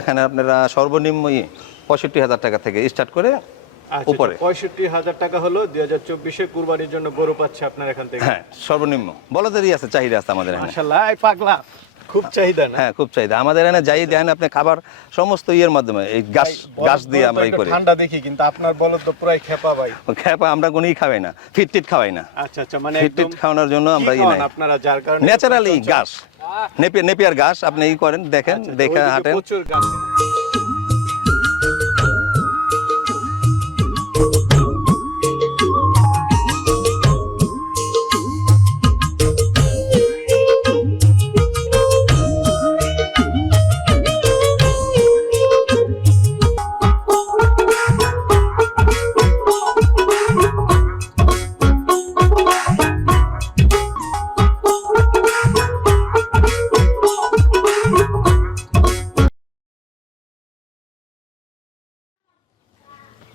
এখানে আপনারা সর্বনিম্ন পঁয়ষট্টি হাজার টাকা থেকে স্টার্ট করে আচ্ছা, উপরে। পঁয়ষট্টি হাজার টাকা হলো দুই হাজার চব্বিশে কুরবানির জন্য গরু পাচ্ছে আপনার এখান থেকে। হ্যাঁ সর্বনিম্ন। বলদেরই আছে চাহিদা আছে আমাদের এখানে। পাগলা। খুব চাহিদা না? হ্যাঁ খুব চাহিদা। আমাদের এখানে যাই দেন আপনি খাবার সমস্ত ইয়ের মাধ্যমে এই গাছ গাছ দিয়ে আমরা ই করি। ঠান্ডা দেখি কিন্তু আপনার বলদ তো পুরাই খেপা ভাই। খেপা আমরা কোনোই খাওয়াই না ফিট টিট খাওয়াই না। আচ্ছা আচ্ছা মানে ফিটটিট খাওয়ানোর জন্য আমরা ই নাই। আপনারা যার কারণে ন্যাচারালি ঘাস নেপিয়ার নেপিয়ার ঘাস আপনি ই করেন দেখেন আচ্ছা, দেখে হাঁটেন। প্রচুর গাছ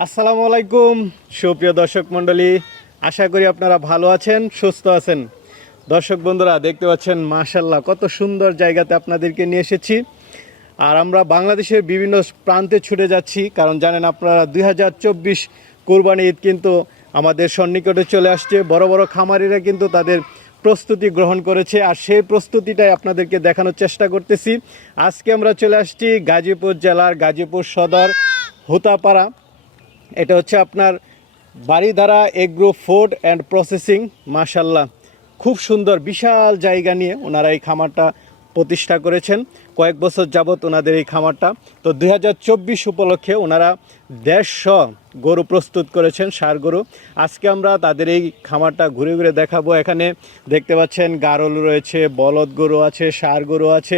আসসালামু আলাইকুম, সুপ্রিয় দর্শক মণ্ডলী। আশা করি আপনারা ভালো আছেন, সুস্থ আছেন। দর্শক বন্ধুরা, দেখতে পাচ্ছেন মাশাল্লাহ কত সুন্দর জায়গাতে আপনাদেরকে নিয়ে এসেছি। আর আমরা বাংলাদেশের বিভিন্ন প্রান্তে ছুটে যাচ্ছি, কারণ জানেন আপনারা, দুই হাজার চব্বিশ কোরবানি ঈদ কিন্তু আমাদের সন্নিকটে চলে আসছে। বড় বড় খামারিরা কিন্তু তাদের প্রস্তুতি গ্রহণ করেছে, আর সেই প্রস্তুতিটাই আপনাদেরকে দেখানোর চেষ্টা করতেছি। আজকে আমরা চলে আসছি গাজীপুর জেলার গাজীপুর সদর হোতাপাড়া। এটা হচ্ছে আপনার Baridhara agro food and processing মাশাল্লাহ খুব সুন্দর, বিশাল জায়গা নিয়ে ওনারা এই খামারটা প্রতিষ্ঠা করেছেন। কয়েক বছর যাবৎ ওনাদের এই খামারটা। তো দু হাজার চব্বিশ উপলক্ষে ওনারা দেড়শো গরু প্রস্তুত করেছেন, সার গরু। আজকে আমরা তাদের এই খামারটা ঘুরে ঘুরে দেখাবো। এখানে দেখতে পাচ্ছেন গারল রয়েছে, বলদ গরু আছে, সার গরু আছে,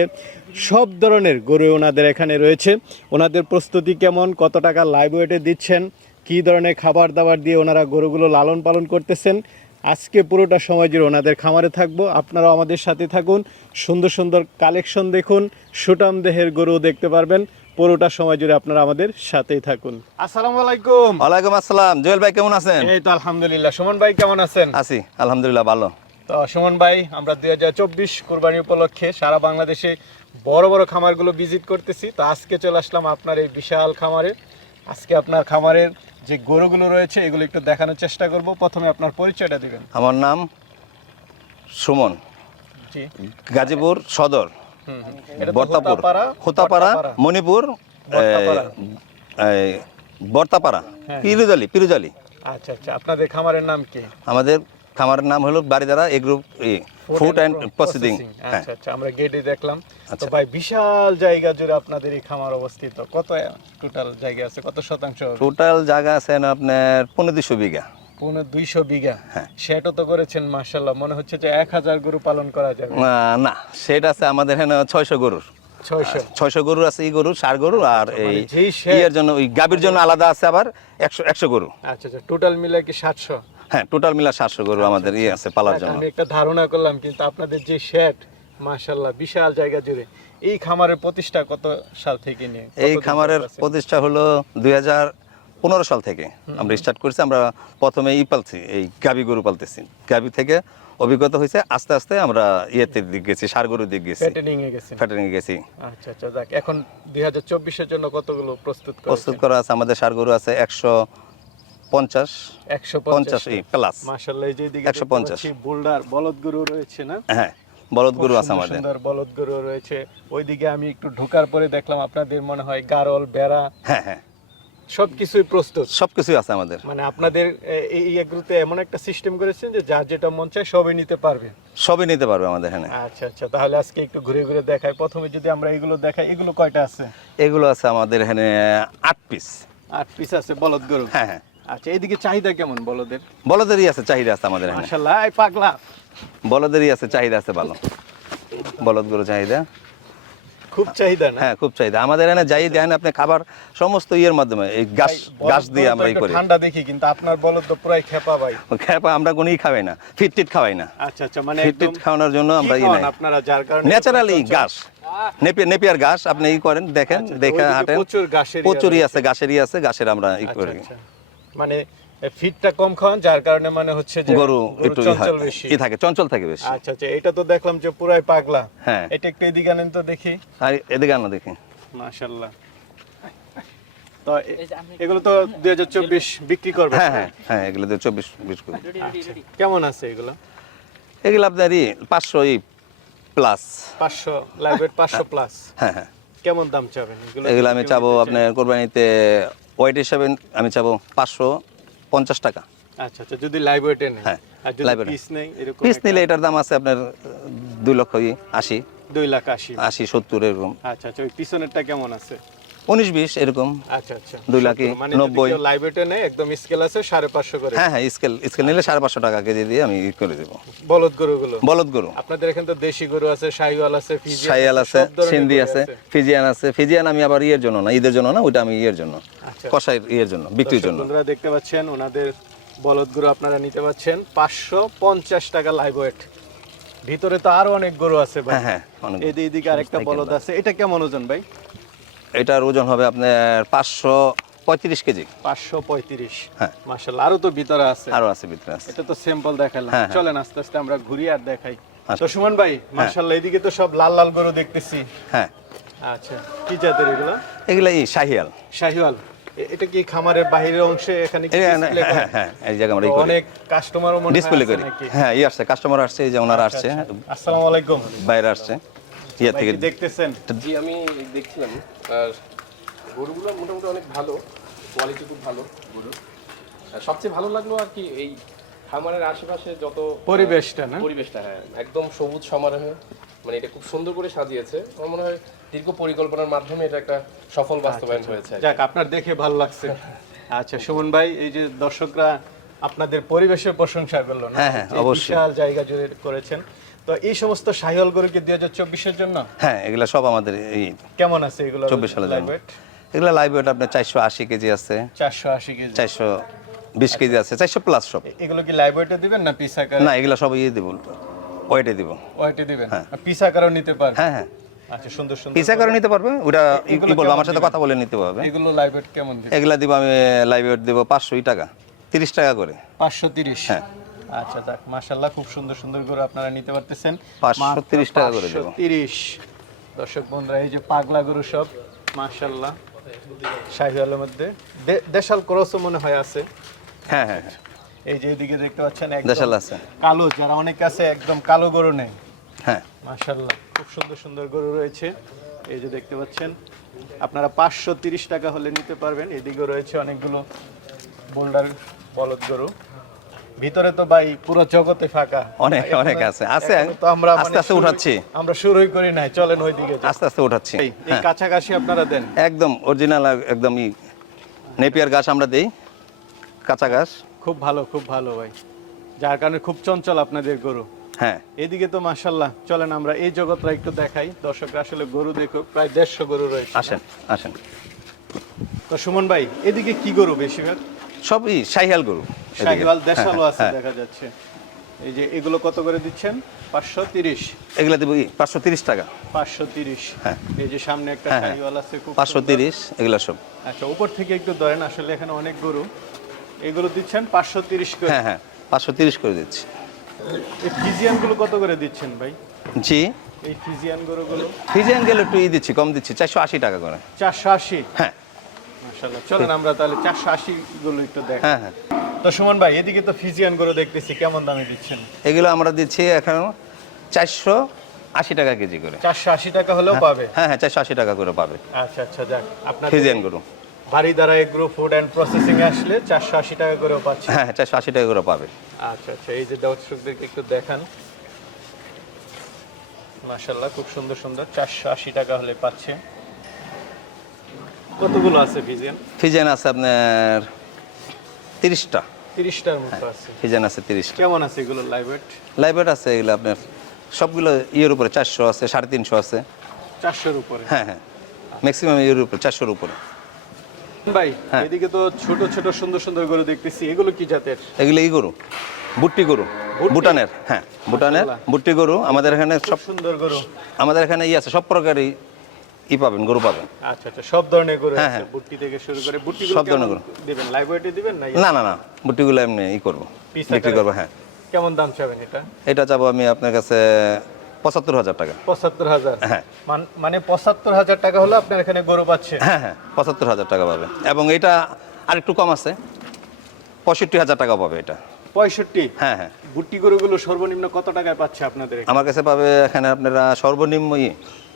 সব ধরনের গরু ওনাদের এখানে রয়েছে। ওনাদের প্রস্তুতি কেমন, কত টাকা লাইভ ওয়েটে দিচ্ছেন, কী ধরনের খাবার দাবার দিয়ে ওনারা গরুগুলো লালন পালন করতেছেন, আজকে পুরোটা সময় জুড়ে ওনাদের খামারে থাকব। আপনারাও আমাদের সাথে থাকুন, সুন্দর সুন্দর কালেকশন দেখুন, সুটাম দেহের গরু দেখতে পারবেন। পুরোটা সময় জুড়ে আপনারা আমাদের সাথেই থাকুন। আসসালামু আলাইকুম। ওয়ালাইকুম আসসালাম। জুয়েল ভাই কেমন আছেন? এই তো আলহামদুলিল্লাহ। সুমন ভাই কেমন আছেন? আছি আলহামদুলিল্লাহ ভালো। তো সুমন ভাই আমরা দুই হাজার চব্বিশ কোরবানি উপলক্ষে সারা বাংলাদেশে বড় বড় খামারগুলো ভিজিট করতেছি। তো আজকে চলে আসলাম আপনার এই বিশাল খামারে। আজকে আপনার খামারের যে গরুগুলো রয়েছে এগুলো একটু দেখানোর চেষ্টা করব। প্রথমে আপনার পরিচয়টা দিবেন। আমার নাম সুমন। জি। গাজীপুর সদর। বর্তাপুর। হোতাপাড়া, মণিপুর বর্তাপাড়া। হ্যাঁ। পিরুজালি পিরুজালি। আচ্ছা আচ্ছা আপনাদের খামারের নাম কি? আমাদের খামারের নাম হলো Baridhara agro food and processing আচ্ছা আচ্ছা আমরা গেটে দেখলাম। তো আচ্ছা। ভাই বিশাল জায়গা জুড়ে আপনাদের এই খামার অবস্থিত। কত টোটাল জায়গা আছে? কত শতাংশ? টোটাল জায়গা আছে আপনার পনেরো দুশো বিঘা। পৌনে দুইশো বিঘা। হ্যাঁ। সেটা তো করেছেন মার্শাল্লাহ মনে হচ্ছে যে এক হাজার গরু পালন করা যাবে। না সেটা আছে আমাদের এখানে ছয়শো গরুর। ছয়শো। গরু আছে এই গরু সার গরু আর এই ইয়ের জন্য ওই গাভীর জন্য আলাদা আছে আবার একশো একশো গরু। আচ্ছা আচ্ছা টোটাল মিলে কি সাতশো? হ্যাঁ টোটাল মিলা সাতশো গরু আমাদের ইয়ে আছে পালার জন্য। আমি একটা ধারণা করলাম কিন্তু আপনাদের যে শেড মার্শাল্লাহ বিশাল জায়গা জুড়ে এই খামারের প্রতিষ্ঠা কত সাল থেকে নিয়ে? এই খামারের প্রতিষ্ঠা হলো দুই হাজার পনেরো সাল থেকে আমরা স্টার্ট করেছি আমরা প্রথমে ই পালছি এই গাবি গরু পালতেছি। গাবি থেকে অভিজ্ঞতা হয়েছে আস্তে আস্তে আমরা ইয়েতে দিক গেছি সার গরুর দিক গেছি। ফ্যাটেনিং এ গেছি। আচ্ছা আচ্ছা যাক এখন দুই হাজার চব্বিশের জন্য কতগুলো প্রস্তুত প্রস্তুত করা আছে আমাদের সার গরু আছে একশো পঞ্চাশ। একশো পঞ্চাশ। প্লাস মার্শাল্লাহ এই যে দিকে 150 বোল্ডার বলদ গরু রয়েছে না? হ্যাঁ বলদ গরু আছে আমাদের। সুন্দর বলদ গরু রয়েছে। ওইদিকে আমি একটু ঢোকার পরে দেখলাম আপনাদের মনে হয় গারল বেড়া। হ্যাঁ হ্যাঁ। সবকিছুই প্রস্তুত। সবকিছুই আছে আমাদের। মানে আপনাদের এই এগুলোতে এমন একটা সিস্টেম করেছেন যে যার যেটা মন চায় সবই নিতে পারবে। সবই নিতে পারবে আমাদের এখানে। আচ্ছা আচ্ছা তাহলে আজকে একটু ঘুরে ঘুরে দেখাই। প্রথমে যদি আমরা এগুলো দেখাই এগুলো কয়টা আছে? এগুলো আছে আমাদের এখানে আট পিস আট পিস আছে বলদ গরু। হ্যাঁ হ্যাঁ। আচ্ছা এইদিকে চাহিদা কেমন বলদের? বলদেরই আছে চাহিদা আছে আমাদের এখানে। মাশাল্লাহ পাগলা। বলদেরই আছে চাহিদা আছে ভালো। বলদ গরু চাহিদা। খুব চাহিদা হ্যাঁ খুব চাহিদা। আমাদের এখানে যাই দেন আপনি খাবার সমস্ত ইয়ের মাধ্যমে এই গাছ গাছ দিয়ে আমরা ই করি। ঠান্ডা দেখি কিন্তু আপনার বলদ তো পুরাই খেপা ভাই। খেপা আমরা কোনোই খাওয়াই না ফিট টিট খাওয়াই না। আচ্ছা আচ্ছা মানে ফিটটিট খাওয়ানোর জন্য আমরা ই নাই। আপনারা? যার কারণে ন্যাচারালি ঘাস নেপিয়ার নেপিয়ার ঘাস আপনি ই করেন দেখেন আচ্ছা, দেখে হাঁটেন। প্রচুর ঘাসের প্রচুরই আছে। ঘাসেরই আছে ঘাসের আমরা ই আচ্ছা, করি। আচ্ছা। মানে ফিটটা কম খাওয়ান যার কারণে মানে হচ্ছে যে গরু একটু চঞ্চল বেশি। থাকে চঞ্চল থাকে বেশি। আচ্ছা আচ্ছা এটা তো দেখলাম যে পুরাই পাগলা। হ্যাঁ। এটা একটু এদিকে আনেন তো দেখি। আর এদিকে আনো দেখি। মাশাল্লাহ তো এগুলো তো দুই হাজার চব্বিশ বিক্রি করবে হ্যাঁ হ্যাঁ? হ্যাঁ এগুলো তো চব্বিশ বিশ আচ্ছা। কেমন আছে এগুলো? এগুলো আপনারই পাঁচশো ই প্লাস পাঁচশো লাইভেট পাঁচশো প্লাস হ্যাঁ হ্যাঁ। কেমন দাম চাবেন এগুলো? আমি চাবো আপনার কোরবানিতে ওয়েট হিসাবে আমি চাবো পাঁচশো। পঞ্চাশ টাকা। আচ্ছা আচ্ছা যদি লাইভ ওয়েটে নেই হ্যাঁ। পিস নেই এরকম পিস নিলে এটার দাম আছে আপনার দুই লক্ষ আশি। দুই লাখ আশি। আশি সত্তর এরকম। আচ্ছা আচ্ছা ওই পিছনেরটা কেমন আছে? উনিশ বিশ এরকম। আচ্ছা আচ্ছা। দুই সত্তর, মানে নব্বই। লাইভ একদম স্কেল আছে সাড়ে পাঁচশো করে। হ্যাঁ হ্যাঁ স্কেল স্কেল নিলে সাড়ে পাঁচশো টাকা কেজি দিয়ে আমি করে দেবো। বলদ গরুগুলো? বলদ গরু। আপনাদের এখানে তো দেশি গরু আছে শাহিওয়াল আছে আছে সিন্ধি আছে। ফিজিয়ান আছে। ফিজিয়ান আমি আবার ইয়ের জন্য না ঈদের জন্য না ওইটা আমি ইয়ের জন্য। আচ্ছা। কষাই ইয়ের জন্য বিক্রির জন্য। বন্ধুরা দেখতে পাচ্ছেন ওনাদের বলদ গরু আপনারা নিতে পাচ্ছেন পাঁচশো পঞ্চাশ টাকা লাইভ ওয়েট ভিতরে তো আরও অনেক গরু আছে ভাই। হ্যাঁ হ্যাঁ এদিকে আরেকটা বলদ আছে। এটা কেমন ওজন ভাই? এটার ওজন হবে আপনার পাঁচশো পঁয়ত্রিশ কেজি। পাঁচশো পঁয়ত্রিশ। হ্যাঁ। মার্শাল্লাহ আরও তো ভিতরে আছে। আরও আছে ভিতরে আছে। এটা তো স্যাম্পল দেখালাম। হ্যাঁ, হ্যাঁ। চলেন আস্তে আস্তে আমরা ঘুরি আর দেখাই। আচ্ছা। তো সুমন ভাই মার্শাল্লাহ এদিকে তো সব লাল লাল গরু দেখতেছি। হ্যাঁ। আচ্ছা কি জাতের এগুলো? এগুলা এই শাহিয়াল। শাহিওয়াল। এ- এটা কি খামারের বাহিরের অংশে এখানে কি হ্যাঁ হ্যাঁ এই জায়গা আমরা অনেক কাস্টমারও মনে ডিসপ্লে করি। হ্যাঁ ই আসছে কাস্টমার আসছে এই যে ওনারা আসছে। আসসালামু আলাইকুম। বাইরে আসছে। ইয়ে থেকে দেখতেছেন? জি আমি দেখছিলাম আর গরুগুলো মোটামুটি অনেক ভালো কোয়ালিটি খুব ভালো আর সবচেয়ে ভালো লাগল আর কি এই খামারের আশেপাশে যত পরিবেশটা না? পরিবেশটা হ্যাঁ একদম সবুজ সমারোহে মানে এটা খুব সুন্দর করে সাজিয়েছে। আমার মনে হয় দীর্ঘ পরিকল্পনার মাধ্যমে এটা একটা সফল বাস্তবায়ন হয়েছে যাক আপনার দেখে ভালো লাগছে। আচ্ছা সুমন ভাই এই যে দর্শকরা আপনাদের পরিবেশের প্রশংসা করল না? হ্যাঁ, হ্যাঁ, অবশ্যই। বিশাল জায়গা জুড়ে করেছেন। তো এই সমস্ত সাহিওয়াল গরুকে দুই হাজার চব্বিশের জন্য? হ্যাঁ এগুলা সব আমাদের এই কেমন আছে এগুলো চব্বিশ সালের জন্য। এগুলা লাইভ ওয়েট আপনার চারশো আশি কেজি আছে। চারশো আশি কেজি। চারশো বিশ কেজি আছে চারশো প্লাস সব। এগুলো কি লাইভ ওয়েটে দিবেন না পিস আকারে? না এগুলা সব ইয়ে দিব ওয়েটে দিব। ওয়েটে দিবেন? পিস আকারও নিতে পারবেন? হ্যাঁ হ্যাঁ। আচ্ছা সুন্দর সুন্দর। পিসা করে নিতে পারবে ওটা ই বলব আমার সাথে কথা বলে নিতে পারবে এগুলো লাইভ ওয়েট কেমন দিবেন? এগুলা দিব আমি লাইভ ওয়েট দিব পাঁচশোই টাকা তিরিশ টাকা করে। পাঁচশো তিরিশ। হ্যাঁ। আচ্ছা যাক মাশাল্লাহ খুব সুন্দর সুন্দর করে আপনারা নিতে পারতেছেন। 530 টাকা করে দেবো। তিরিশ। দর্শক বন্ধুরা এই যে পাগলা গরু সব মাশাল্লাহ শাহিওয়ালের মধ্যে। দেশাল ক্রসও মনে হয় আছে। হ্যাঁ হ্যাঁ হ্যাঁ। এই যে এদিকে দেখতে পাচ্ছেন একদম দেশাল আছে। কালো যারা অনেক আছে একদম কালো গরু নেই। হ্যাঁ। মাশাল্লাহ খুব সুন্দর সুন্দর গরু রয়েছে। এই যে দেখতে পাচ্ছেন আপনারা পাঁচশো তিরিশ টাকা হলে নিতে পারবেন। এদিকেও রয়েছে অনেকগুলো বোল্ডার বলদ গরু। ভিতরে তো ভাই পুরো জগতে ফাঁকা। অনেক, অনেক আছে। আছে, তো আমরা আস্তে মানে আস্তে উঠাচ্ছি। আমরা শুরুই করি নাই চলেন ওই দিকে আস্তে আস্তে উঠাচ্ছি এই হ্যাঁ। কাছাকাছি আপনারা দেন। একদম অরিজিনাল একদম ই নেপিয়ার গাছ আমরা দেই কাঁচা গাছ খুব ভালো খুব ভালো ভাই। যার কারণে খুব চঞ্চল আপনাদের গরু। হ্যাঁ। এদিকে তো মাশাল্লাহ চলেন আমরা এই জগৎটা একটু দেখাই। দর্শকরা আসলে গরু দেখো প্রায় দেড়শো গরু রয়েছে। আসেন আসেন। তো সুমন ভাই এদিকে কি গরু বেশিরভাগ? সবই শাহিয়াল গরু এদিকে। শাহিওয়াল হ্যাঁ, আছে হ্যাঁ। দেখা যাচ্ছে। এই যে এগুলো কত করে দিচ্ছেন? পাঁচশো তিরিশ। এগুলা দেবো পাঁচশো তিরিশ টাকা। পাঁচশো তিরিশ। হ্যাঁ। এই যে সামনে একটা হ্যাঁ। শাহিওয়াল আছে পাঁচশো। তিরিশ এগুলা সব। আচ্ছা উপর থেকে একটু ধরেন আসলে এখানে অনেক গরু। এগুলো দিচ্ছেন পাঁচশো তিরিশ করে। হ্যাঁ হ্যাঁ পাঁচশো তিরিশ করে দিচ্ছি। এই ফিজিয়ানগুলো কত করে দিচ্ছেন ভাই? জি। এই ফিজিয়ান গরুগুলো? ফিজিয়ান গেলে একটু ই দিচ্ছি কম দিচ্ছি চারশো আশি টাকা করে। চারশো আশি? হ্যাঁ। চলেন আমরা তাহলে চারশো আশি গুলো একটু দেখ। হ্যাঁ হ্যাঁ। তো সুমন ভাই এদিকে তো ফিজিয়ান গরু দেখতেছি কেমন দামে দিচ্ছেন? এগুলো আমরা দিচ্ছি এখন চারশো আশি টাকা কেজি করে। চারশো আশি টাকা হলেও পাবে? হ্যাঁ হ্যাঁ চারশো আশি টাকা করে পাবে। আচ্ছা আচ্ছা যাক আপনার ফিজিয়ান গরু। বাড়ি দ্বারা এগ্রো ফুড অ্যান্ড প্রসেসিং আসলে চারশো আশি টাকা করেও পাচ্ছে। হ্যাঁ হ্যাঁ চারশো আশি টাকা করে পাবে। আচ্ছা আচ্ছা এই যে দর্শকদেরকে একটু দেখান। মাশাল্লাহ খুব সুন্দর সুন্দর চারশো আশি টাকা হলে পাচ্ছে। কতগুলো আছে ফিজিয়ান? ফিজিয়ান আছে আপনার তিরিশটা। তিরিশটার মতো আছে। ফিজিয়ান আছে তিরিশটা। কেমন আছে এগুলো লাইভ ওয়েট আছে এগুলো আপনার সবগুলো ইয়ের উপরে চারশো আছে সাড়ে তিনশো আছে। চারশোর উপরে? হ্যাঁ হ্যাঁ ম্যাক্সিমাম ইয়ের উপরে চারশোর উপরে। ভাই হ্যাঁ। এদিকে তো ছোট ছোট সুন্দর সুন্দর গরু দেখতেছি। এগুলো কি জাতের? এগুলো ই গরু বুট্টি গরু ভুটানের হ্যাঁ ভুটানের বুট্টি গরু। আমাদের এখানে সব সুন্দর গরু। আমাদের এখানে ই আছে সব প্রকারই ই পাবেন গরু পাবেন। আচ্ছা আচ্ছা সব ধরনের গরু হ্যাঁ, হ্যাঁ। বুট্টি থেকে শুরু করে বুট্টি সব ধরনের গরু। দিবেন? লাইভ ওয়েটে দিবেন না না না না বুট্টিগুলো এমনি ই করব বিক্রি? করব হ্যাঁ। কেমন দাম চাবেন এটা? এটা চাবো আমি আপনার কাছে পঁচাত্তর হাজার টাকা। পঁচাত্তর হাজার? হ্যাঁ। মান- পঁচাত্তর হাজার টাকা হলো আপনার এখানে গরু পাচ্ছে। হ্যাঁ হ্যাঁ পঁচাত্তর হাজার টাকা পাবে। এবং এটা আরেকটু কম আছে পঁয়ষট্টি হাজার টাকা পাবে এটা। পঁয়ষট্টি। হ্যাঁ হ্যাঁ। গুটি গরুগুলো সর্বনিম্ন কত টাকায় পাচ্ছে আপনাদের আমার কাছে পাবে এখানে আপনারা সর্বনিম্নই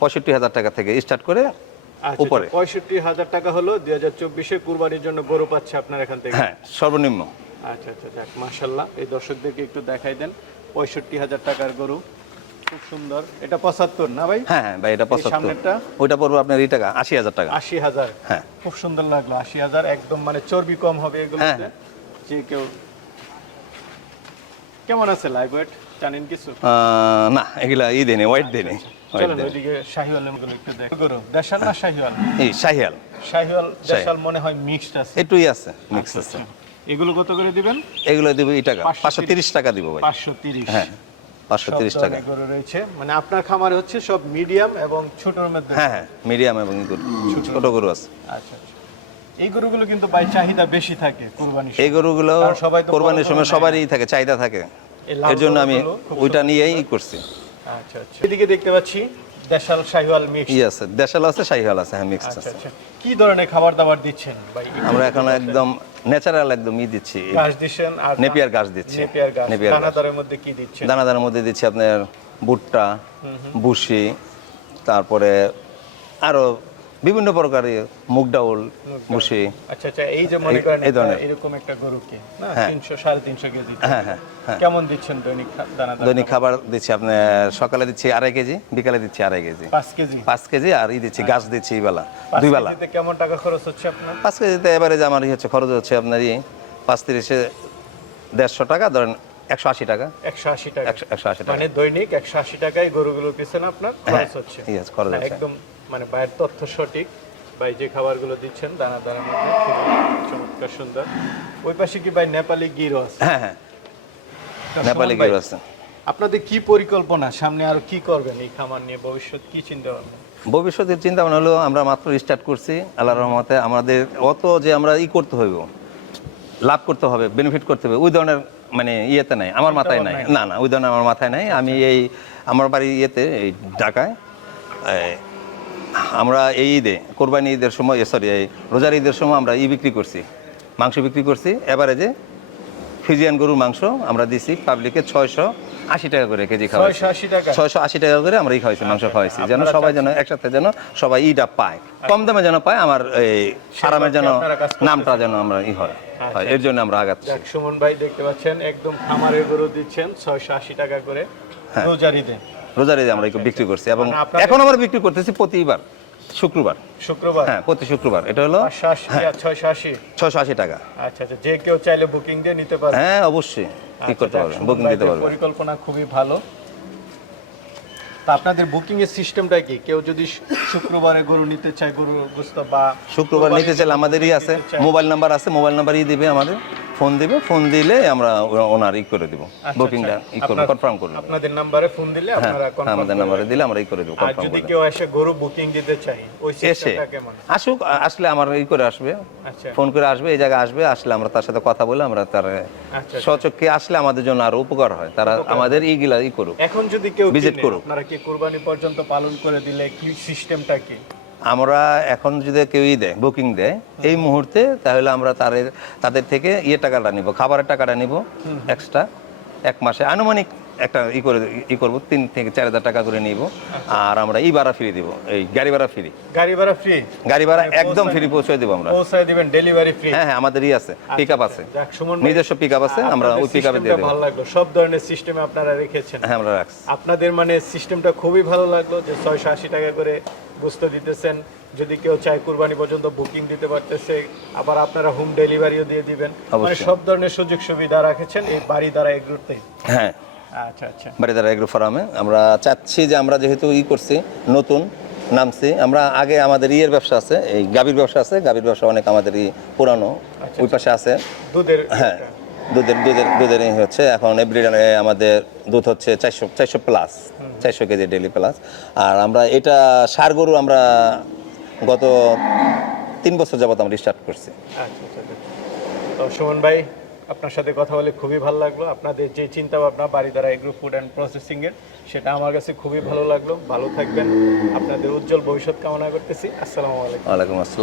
পঁয়ষট্টি হাজার টাকা থেকে স্টার্ট করে আচ্ছা, উপরে। পঁয়ষট্টি হাজার টাকা হলো দুই হাজার চব্বিশে কুরবানির জন্য গরু পাচ্ছে আপনার এখান থেকে? হ্যাঁ সর্বনিম্ন। আচ্ছা আচ্ছা যাক মাশাল্লাহ এই দর্শকদেরকে একটু দেখাই দেন। পঁয়ষট্টি হাজার টাকার গরু। খুব সুন্দর। এটা পঁচাত্তর না ভাই? হ্যাঁ হ্যাঁ ভাই এটা পঁচাত্তর? ওইটা পড়বে আপনার এই টাকা আশি হাজার টাকা। আশি হাজার। হ্যাঁ। খুব সুন্দর লাগল আশি হাজার। একদম মানে চর্বি কম হবে এগুলো হ্যাঁ। যে কেউ কেমন আছে লাইভ ওয়েট জানেন কিছু? না এগুলা ই দেয়নি ওয়াইট দেয়নি হোয়াইট ওইদিকে শাহিওয়ালগুলো একটু দেখ। গরু দেশাল না শাহিওয়াল? এই শাহিয়াল শাহিওয়াল দেশাল মনে হয় মিক্সড আছে। একটুই আছে মিক্স আছে। এগুলো কত করে দিবেন? এগুলো দিব এই টাকা। পাঁচশো পাঁচশো তিরিশ টাকা দিব ভাই। পাঁচশো তিরিশ। হ্যাঁ পাঁচশো সব তিরিশ টাকা। গরু রয়েছে। মানে আপনার খামারে হচ্ছে সব মিডিয়াম এবং ছোটর মধ্যে? হ্যাঁ হ্যাঁ মিডিয়াম এবং ছোট গরু আছে। আচ্ছা আচ্ছা। এই গরুগুলো কিন্তু বাই চাহিদা বেশি থাকে কুরবানি এই গরুগুলো সবাই তো কোরবানির সময় সবারই থাকে চাহিদা থাকে। এর জন্য আমি ওইটা নিয়েই করছি। আচ্ছা আচ্ছা। এদিকে দেখতে পাচ্ছি দেশাল শাহিওয়াল মিক্স ই আছে দেশাল আছে শাহিওয়াল আছে হ্যাঁ মিক্স আচ্ছা আছে। আচ্ছা। কি ধরনের খাবার দাবার দিচ্ছেন ভাই? আমরা এখন একদম ন্যাচারাল একদম ই দিচ্ছি। ঘাস দিচ্ছেন আর নেপিয়ার ঘাস দিচ্ছি। নেপিয়ার ঘাস। দানাদারের মধ্যে কি দিচ্ছেন? দানাদারের মধ্যে দিচ্ছি আপনার ভুট্টা বুসি তারপরে আরও বিভিন্ন প্রকারের মুগ ডাউল বুসি আচ্ছা আচ্ছা এই যে মনে করেন এই ধরনের। এরকম একটা গরুকে না? হ্যাঁ। কেজি। হ্যাঁ হ্যাঁ হ্যাঁ। কেমন দিচ্ছেন দৈনিক দানাদার দৈনিক খাবার দিচ্ছি আপনার সকালে দিচ্ছি আড়াই কেজি বিকালে দিচ্ছি আড়াই কেজি। পাঁচ কেজি? কেজি আর ই দিচ্ছি গাছ দিচ্ছি এই বেলা দুই বেলা। কেমন টাকা খরচ হচ্ছে আপনার? পাঁচ কেজিতে এবারে যে আমার ই হচ্ছে খরচ হচ্ছে আপনার ই পাঁচ তিরিশে দেড়শো টাকা ধরেন একশো আশি টাকা। একশো আশি টাকা। একশো আশি টাকা। মানে দৈনিক একশো আশি টাকায় গরুগুলোর পিছনে আপনার খরচ হচ্ছে। খরচ হচ্ছে। একদম মানে বাইরের তথ্য সঠিক ভাই যে খাবারগুলো দিচ্ছেন দানা দানার মধ্যে চমৎকার সুন্দর। ওই পাশে কি ভাই নেপালি গিরো আছে? হ্যাঁ হ্যাঁ। নেপালি গরু আছে। আপনাদের কি পরিকল্পনা? সামনে আর কি করবেন এই খামার নিয়ে? ভবিষ্যৎ কি চিন্তা ভাবনা ভবিষ্যতের চিন্তা ভাবনা হলো আমরা মাত্র স্টার্ট করছি আল্লাহ রহমতে আমাদের অত যে আমরা ই করতে হইব লাভ করতে হবে বেনিফিট করতে হবে ওই ধরনের মানে ইয়েতে নাই আমার মাথায় নাই। না না ওই ধরনের আমার মাথায় নাই। আমি এই আমার বাড়ি ইয়েতে এই ঢাকায় আমরা এই ঈদে কোরবানি ঈদের সময় সরি এই রোজার ঈদের সময় আমরা ই বিক্রি করছি। মাংস বিক্রি করছি। এবারে যে ফিজিয়ান গরুর মাংস আমরা দিছি পাবলিকে ছয়শো আশি টাকা করে কেজি খাওয়া ছয়শো আশি টাকা। করে আমরা ই খাওয়াইছি মাংস খাওয়াইছি। যেন সবাই যেন একসাথে যেন সবাই ইটা পায়। কম দামে যেন পায় আমার এই আরামের যেন। নামটা যেন আমরা ই হয় হয়, এর জন্য আমরা যাক সুমন ভাই দেখতে পাচ্ছেন একদম খামারের গরু দিচ্ছেন ছয়শো আশি টাকা করে রোজারিতে রোজারে আমরা বিক্রি করছি এবং মানে এখন আমরা বিক্রি করতেছি প্রতিবার। শুক্রবার। শুক্রবার? হ্যাঁ প্রতি শুক্রবার। এটা হলো আর ছয়শো আশি? ছয়শো আশি টাকা। আচ্ছা আচ্ছা যে কেউ চাইলে বুকিং দিয়ে নিতে পারে হ্যাঁ অবশ্যই। কি আচ্ছা, করতে পারবে? বুকিং দিতে পারবে। পরিকল্পনা খুবই ভালো। তা আপনাদের বুকিং এর সিস্টেমটা কি? কেউ যদি শুক্রবারে গরু নিতে চায় গরু গোস্ত বা শুক্রবার নিতে চাইলে আমাদেরই আছে। মোবাইল নাম্বার আছে মোবাইল নাম্বারই দিবে আমাদের। ফোন দিবে ফোন দিলে আমরা ওনার ই করে দিব। আচ্ছা, বুকিংটা আচ্ছা। ই করব কনফার্ম করব আপনাদের নাম্বারে ফোন দিলে হ্যাঁ আপনারা confirm আমাদের করে নাম্বারে দিলে আমরা ই করে দেবো কনফার্ম যদি কেউ এসে গরু বুকিং দিতে চাই ওই সিস্টেমটা কেমন? আসুক আসলে আমার ই করে আসবে। আচ্ছা। ফোন করে আসবে এই জায়গায় আসবে আসলে আমরা তার সাথে কথা বলে আমরা তার আচ্ছা সচক্ষে আসলে আমাদের জন্য আরও উপকার হয়। তারা আমাদের ইগুলা ই করুক। এখন যদি কেউ ভিজিট করুক। আপনারা কি কুরবানি পর্যন্ত পালন করে দিলে কি সিস্টেমটা কি? আমরা এখন যদি কেউই দেয় বুকিং দেয় এই মুহূর্তে তাহলে আমরা তাদের তাদের থেকে ইয়ে টাকাটা নিব খাবারের টাকাটা নিব এক্সট্রা এক মাসে। আনুমানিক একটা ই করে ই করব তিন থেকে চার হাজার টাকা করে নিব আর আমরা ই ভাড়া ফ্রি দিব এই গাড়ি ভাড়া ফ্রি। গাড়ি ভাড়া ফ্রি? গাড়ি ভাড়া মানে একদম ফ্রি পৌঁছে দেবো আমরা। পৌঁছায় দিবেন ডেলিভারি ফ্রি হ্যাঁ হ্যাঁ আমাদের ই আছে পিক আপ আছে। যাক সুমন ভাই, নিজস্ব পিক আপ আছে আমরা ওই পিক আপে দিয়ে দেবো। ভালো লাগল। সব ধরনের সিস্টেমে আপনারা রেখেছেন। হ্যাঁ আমরা রাখছি। আপনাদের মানে সিস্টেমটা খুবই ভালো লাগল যে ছয়শো আশি টাকা করে বুঝতে দিতেছেন। যদি কেউ চায় কুরবানি পর্যন্ত বুকিং দিতে পারতেছে আবার আপনারা হোম ডেলিভারিও দিয়ে দিবেন। মানে সব ধরনের সুযোগ সুবিধা রাখেছেন এই বাড়ি দ্বারা এগ্রুতে হ্যাঁ আচ্ছা আচ্ছা। বাড়িদারা এগ্রো ফার্মে আমরা চাচ্ছি যে আমরা যেহেতু ই করছি নতুন নামছি আমরা আগে আমাদের ইয়ের ব্যবসা আছে এই গাভীর ব্যবসা আছে গাভীর ব্যবসা অনেক আমাদের ই পুরানো ওই পাশে আছে। দুধের হ্যাঁ দুধের দুধের দুধের হচ্ছে এখন এভরিডে আমাদের দুধ হচ্ছে চারশো চারশো প্লাস চারশো কেজি ডেলি প্লাস আর আমরা এটা সার গরু আমরা গত তিন বছর যাবত আমরা স্টার্ট করছি। আচ্ছা আচ্ছা আচ্ছা। তো সুমন ভাই আপনার সাথে কথা বলে খুবই ভালো লাগল। আপনাদের যে চিন্তা ভাবনা বাড়ি দ্বারা এগ্রো ফুড অ্যান্ড প্রসেসিং এর, সেটা আমার কাছে খুবই ভালো লাগল। ভালো থাকবেন। আপনাদের উজ্জ্বল ভবিষ্যৎ কামনা করতেছি। আসসালামু আলাইকুম। ওয়ালাইকুম আসসালাম।